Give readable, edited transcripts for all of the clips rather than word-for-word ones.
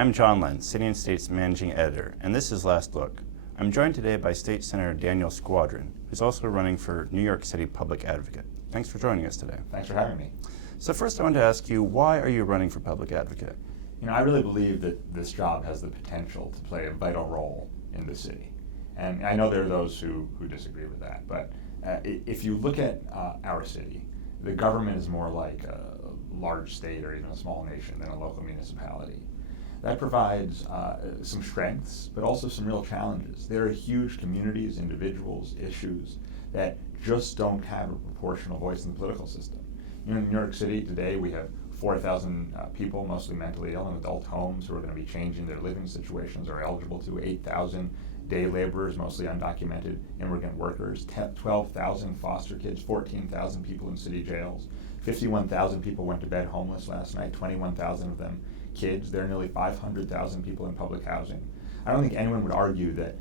I'm John Lentz, City and State's Managing Editor, and this is Last Look. I'm joined today by State Senator Daniel Squadron, who's also running for New York City Public Advocate. Thanks for joining us today. Thanks for having me. So first I want to ask you, why are you running for Public Advocate? I really believe that this job has the potential to play a vital role in the city. And I know there are those who disagree with that, but if you look at our city, the government is more like a large state or even a small nation than a local municipality. That provides some strengths, but also some real challenges. There are huge communities, individuals, issues that just don't have a proportional voice in the political system. In New York City today, we have 4,000 people, mostly mentally ill, in adult homes who are going to be changing their living situations, are eligible to 8,000 day laborers, mostly undocumented immigrant workers, 12,000 foster kids, 14,000 people in city jails, 51,000 people went to bed homeless last night, 21,000 of them kids. There are nearly 500,000 people in public housing. I don't think anyone would argue that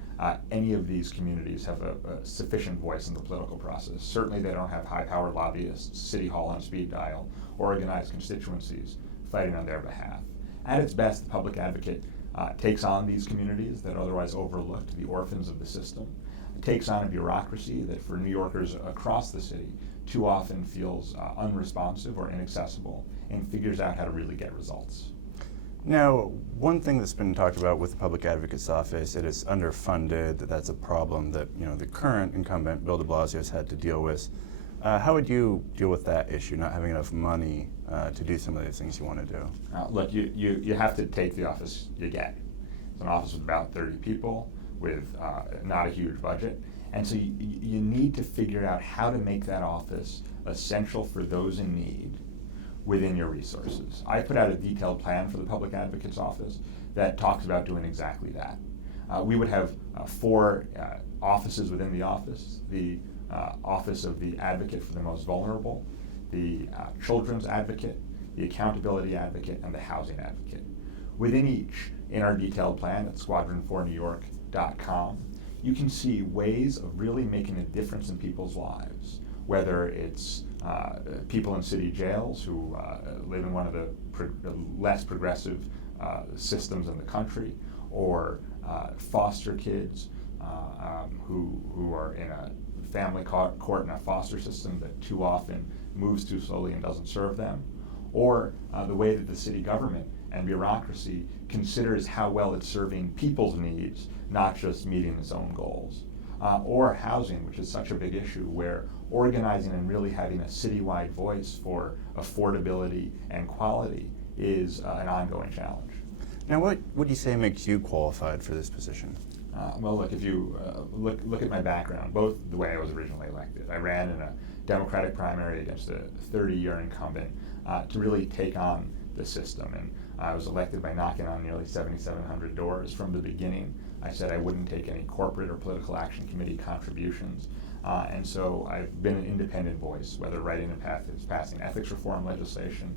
any of these communities have a sufficient voice in the political process. Certainly they don't have high-powered lobbyists, city hall on speed dial, organized constituencies fighting on their behalf. At its best, the public advocate takes on these communities that are otherwise overlooked, the orphans of the system. It takes on a bureaucracy that for New Yorkers across the city too often feels unresponsive or inaccessible, and figures out how to really get results. Now, one thing that's been talked about with the Public Advocate's Office, it is underfunded, that's a problem that the current incumbent, Bill de Blasio, has had to deal with. How would you deal with that issue, not having enough money to do some of these things you want to do? Look, you have to take the office you get. It's an office with about 30 people with not a huge budget. And so you need to figure out how to make that office essential for those in need within your resources. I put out a detailed plan for the Public Advocate's Office that talks about doing exactly that. We would have 4 offices within the office: the Office of the Advocate for the Most Vulnerable, the Children's Advocate, the Accountability Advocate, and the Housing Advocate. Within each, in our detailed plan at squadron4newyork.com, you can see ways of really making a difference in people's lives, whether it's people in city jails who live in one of the less progressive systems in the country, or foster kids who are in a family court in a foster system that too often moves too slowly and doesn't serve them, or the way that the city government and bureaucracy considers how well it's serving people's needs, not just meeting its own goals. Or housing, which is such a big issue, where organizing and really having a citywide voice for affordability and quality is an ongoing challenge. Now, what would you say makes you qualified for this position? Well, look, if you look at my background, both the way I was originally elected. I ran in a Democratic primary against a 30-year incumbent to really take on the system, and I was elected by knocking on nearly 7,700 doors. From the beginning, I said I wouldn't take any corporate or political action committee contributions, and so I've been an independent voice, whether writing and passing ethics reform legislation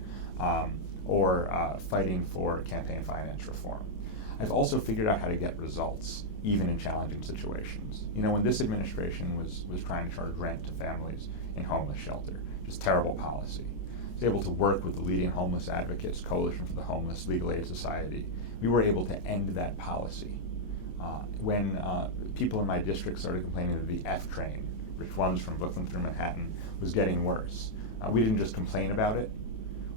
or fighting for campaign finance reform. I've also figured out how to get results, even in challenging situations. When this administration was trying to charge rent to families in homeless shelter, just terrible policy. I was able to work with the leading homeless advocates, Coalition for the Homeless, Legal Aid Society. We were able to end that policy. When people in my district started complaining that the F train, which runs from Brooklyn through Manhattan, was getting worse, we didn't just complain about it.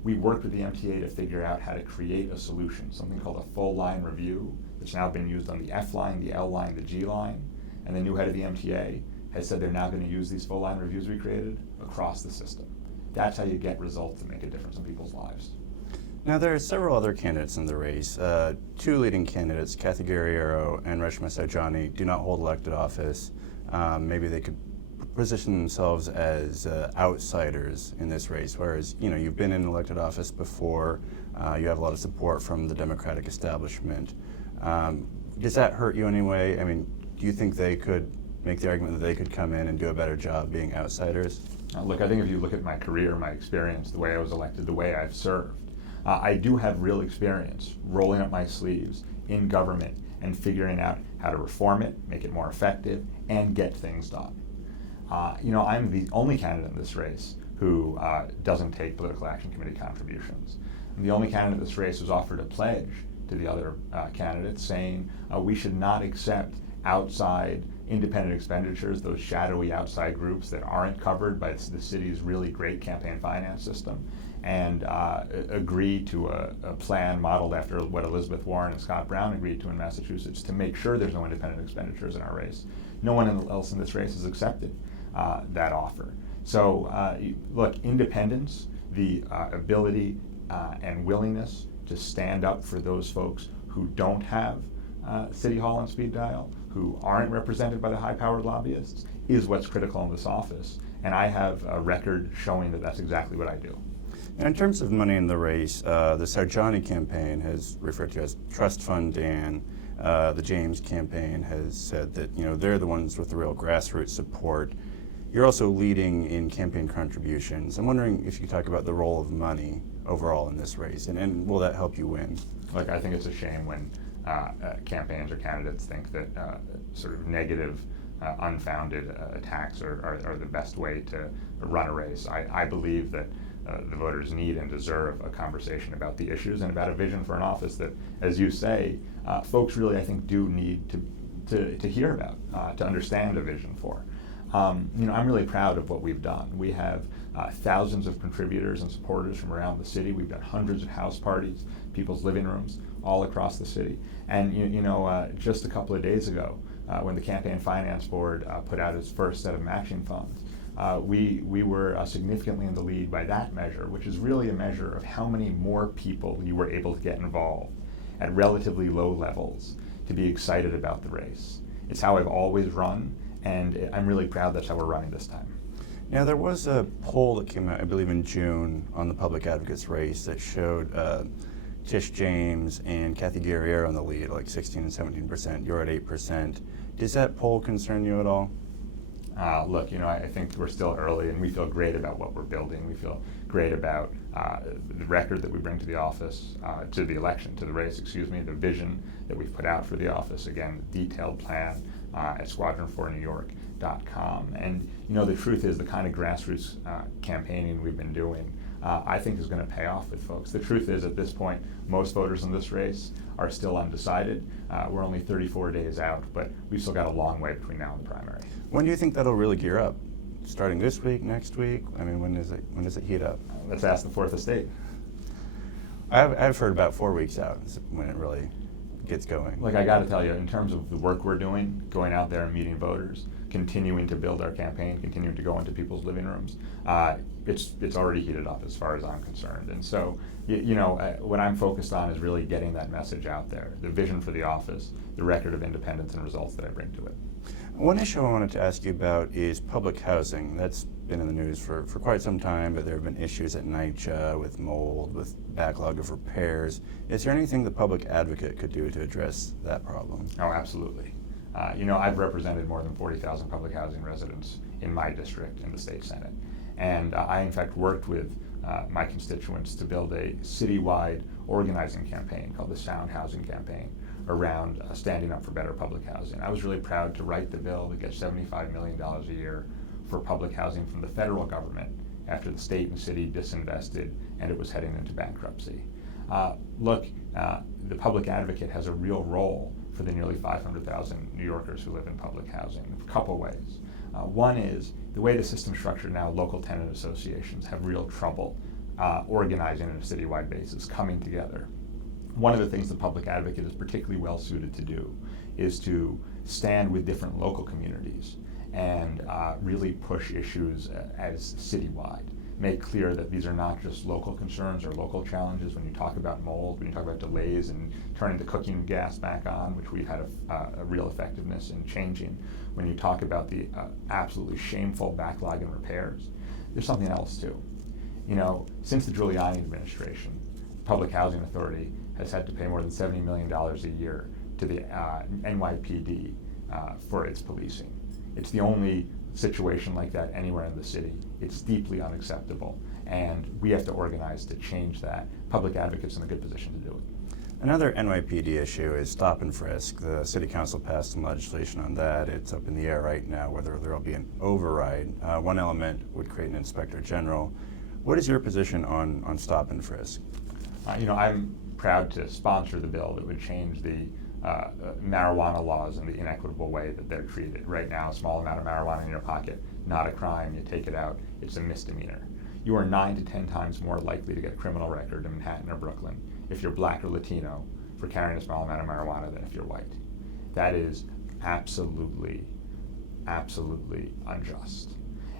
We worked with the MTA to figure out how to create a solution, something called a full line review, that's now been used on the F line, the L line, the G line, and the new head of the MTA has said they're now going to use these full line reviews we created across the system. That's how you get results that make a difference in people's lives. Now, there are several other candidates in the race. 2 leading candidates, Kathy Guerriero and Reshma Saujani, do not hold elected office. Maybe they could position themselves as outsiders in this race, whereas you've been in elected office before, you have a lot of support from the Democratic establishment. Does that hurt you anyway? I mean, do you think they could make the argument that they could come in and do a better job being outsiders? Look, I think if you look at my career, my experience, the way I was elected, the way I've served, I do have real experience rolling up my sleeves in government and figuring out how to reform it, make it more effective, and get things done. I'm the only candidate in this race who doesn't take political action committee contributions. I'm the only candidate in this race who's offered a pledge to the other candidates, saying we should not accept outside independent expenditures, those shadowy outside groups that aren't covered by the city's really great campaign finance system, and agree to a plan modeled after what Elizabeth Warren and Scott Brown agreed to in Massachusetts to make sure there's no independent expenditures in our race. No one else in this race has accepted that offer. So look, independence, the ability and willingness to stand up for those folks who don't have City Hall on speed dial, who aren't represented by the high-powered lobbyists, is what's critical in this office. And I have a record showing that that's exactly what I do. And in terms of money in the race, the Sarjani campaign has referred to as Trust Fund Dan. The James campaign has said that they're the ones with the real grassroots support. You're also leading in campaign contributions. I'm wondering if you could talk about the role of money overall in this race, and will that help you win? Look, I think it's a shame when campaigns or candidates think that sort of negative, unfounded attacks are the best way to run a race. I believe that the voters need and deserve a conversation about the issues and about a vision for an office that, as you say, folks really, I think, do need to hear about, to understand a vision for. I'm really proud of what we've done. We have thousands of contributors and supporters from around the city. We've done hundreds of house parties, people's living rooms, all across the city. And just a couple of days ago, when the Campaign Finance Board put out its first set of matching funds, we were significantly in the lead by that measure, which is really a measure of how many more people you were able to get involved at relatively low levels to be excited about the race. It's how I've always run, and I'm really proud that's how we're running this time. Now, there was a poll that came out, I believe, in June on the Public Advocates race that showed Tish James and Kathy Guerriero in the lead, like 16 and 17%. You're at 8%. Does that poll concern you at all? Look, I think we're still early, and we feel great about what we're building. We feel great about the record that we bring to the office, to the election, to the race, the vision that we've put out for the office. Again, detailed plan at Squadron4NewYork.com. And the truth is, the kind of grassroots campaigning we've been doing, I think is going to pay off with folks. The truth is, at this point, most voters in this race are still undecided. We're only 34 days out, but we've still got a long way between now and the primary. When do you think that'll really gear up? Starting this week, next week? I mean, when does it heat up? Let's ask the fourth estate. I've heard about 4 weeks out is when it really gets going. Look, I got to tell you, in terms of the work we're doing, going out there and meeting voters, continuing to build our campaign, continuing to go into people's living rooms, it's already heated up as far as I'm concerned. And so, what I'm focused on is really getting that message out there, the vision for the office, the record of independence and results that I bring to it. One issue I wanted to ask you about is public housing. That's been in the news for quite some time, but there have been issues at NYCHA with mold, with backlog of repairs. Is there anything the public advocate could do to address that problem? Oh, absolutely. I've represented more than 40,000 public housing residents in my district in the state Senate. And I, in fact, worked with my constituents to build a citywide organizing campaign called the Sound Housing Campaign around standing up for better public housing. I was really proud to write the bill that gets $75 million a year for public housing from the federal government after the state and city disinvested and it was heading into bankruptcy. The public advocate has a real role for the nearly 500,000 New Yorkers who live in public housing in a couple ways. One is the way the system's structured now, local tenant associations have real trouble organizing on a citywide basis, coming together. One of the things the public advocate is particularly well suited to do is to stand with different local communities and really push issues as citywide. Make clear that these are not just local concerns or local challenges. When you talk about mold, when you talk about delays and turning the cooking gas back on, which we've had a real effectiveness in changing, when you talk about the absolutely shameful backlog in repairs, there's something else too. Since the Giuliani administration, Public Housing Authority has had to pay more than $70 million a year to the NYPD for its policing. It's the only situation like that anywhere in the city. It's deeply unacceptable, and we have to organize to change that. Public advocates in a good position to do it. Another NYPD issue is stop and frisk. The city council passed some legislation on that. It's up in the air right now whether there will be an override. One element would create an inspector general. What is your position on stop and frisk? I'm proud to sponsor the bill that would change the marijuana laws and the inequitable way that they're treated. Right now, a small amount of marijuana in your pocket, not a crime. You take it out, it's a misdemeanor. You are 9 to 10 times more likely to get a criminal record in Manhattan or Brooklyn if you're black or Latino for carrying a small amount of marijuana than if you're white. That is absolutely, absolutely unjust.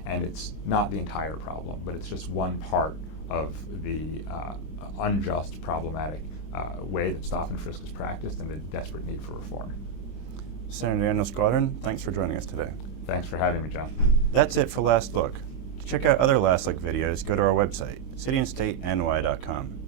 And it's not the entire problem, but it's just one part of the unjust, problematic way that stop and frisk is practiced and the desperate need for reform. Senator Daniel Squadron, thanks for joining us today. Thanks for having me, John. That's it for Last Look. To check out other Last Look videos, go to our website, cityandstateny.com.